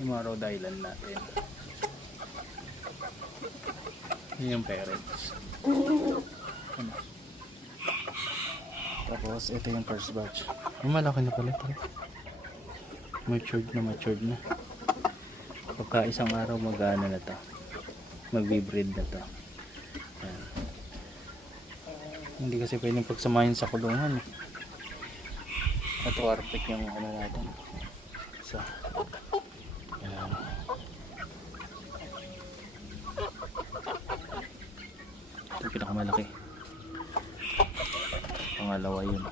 yung mga Rhode Island natin. Yun yung parents. Ano? Tapos ito yung first batch. Yung malaki na pala ito. Matured na. Pagka isang araw mag-ano na to, magbe-breed na to. Ayan. Hindi kasi pwedeng pagsamahin sa kulungan eh. Ito arpit yung ano natin. Isa. Ayan. Ito yung pinakamalaki. Pangalawa yun.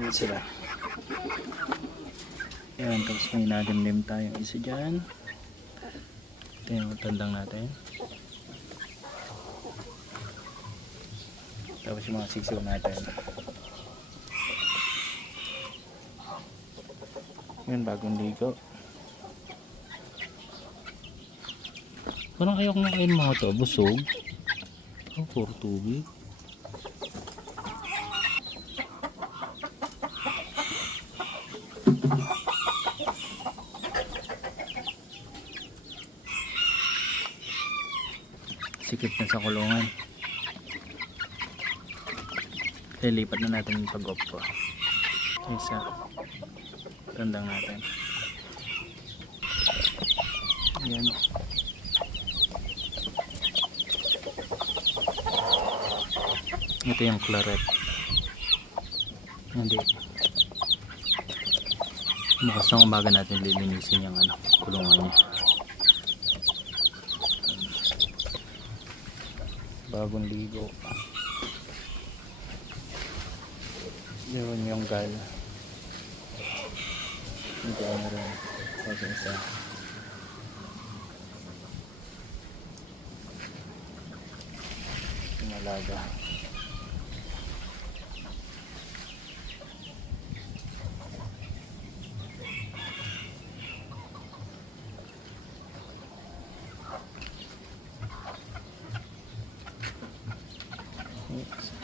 Ayan sila. Ayan, tapos may nadimlim tayong isa dyan. Ito yung tandang natin. Tapos yung mga sisiw natin. Yun, bagong ligo. Parang kayo kumakain mga to, busog. Oh, puro tubig. Sikip na sa kulungan. Lilipat na natin yung pag-off ko. Isa. Tandang natin. Ayan. Ito yung claret. Hindi. Bukas ng umaga natin lilinisin yung ano, kulungan niya. Bagong ligo. Yun yung gal. Hindi na rin. Kasi isa. Yung alaga. Oops.